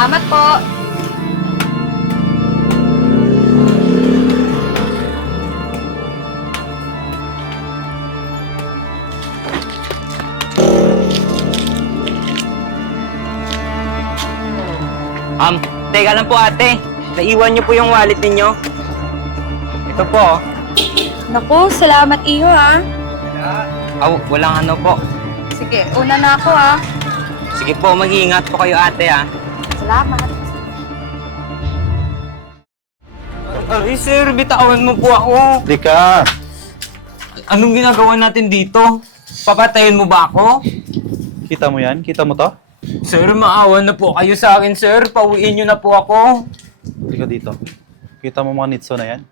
Salamat po. Teka lang po ate. Naiwan niyo po yung wallet ninyo. Ito po. Naku, salamat iyo ha. Walang ano po. Sige, una na ako ha. Sige po, mag-iingat po kayo ate ha. Salamat. Ay sir, bitawan mo po ako. Di ka. Anong ginagawa natin dito? Papatayin mo ba ako? Kita mo yan? Kita mo to? Sir, maawa na po kayo sa akin sir. Pauwiin niyo na po ako. Di ka dito. Kita mo mga nitso na yan?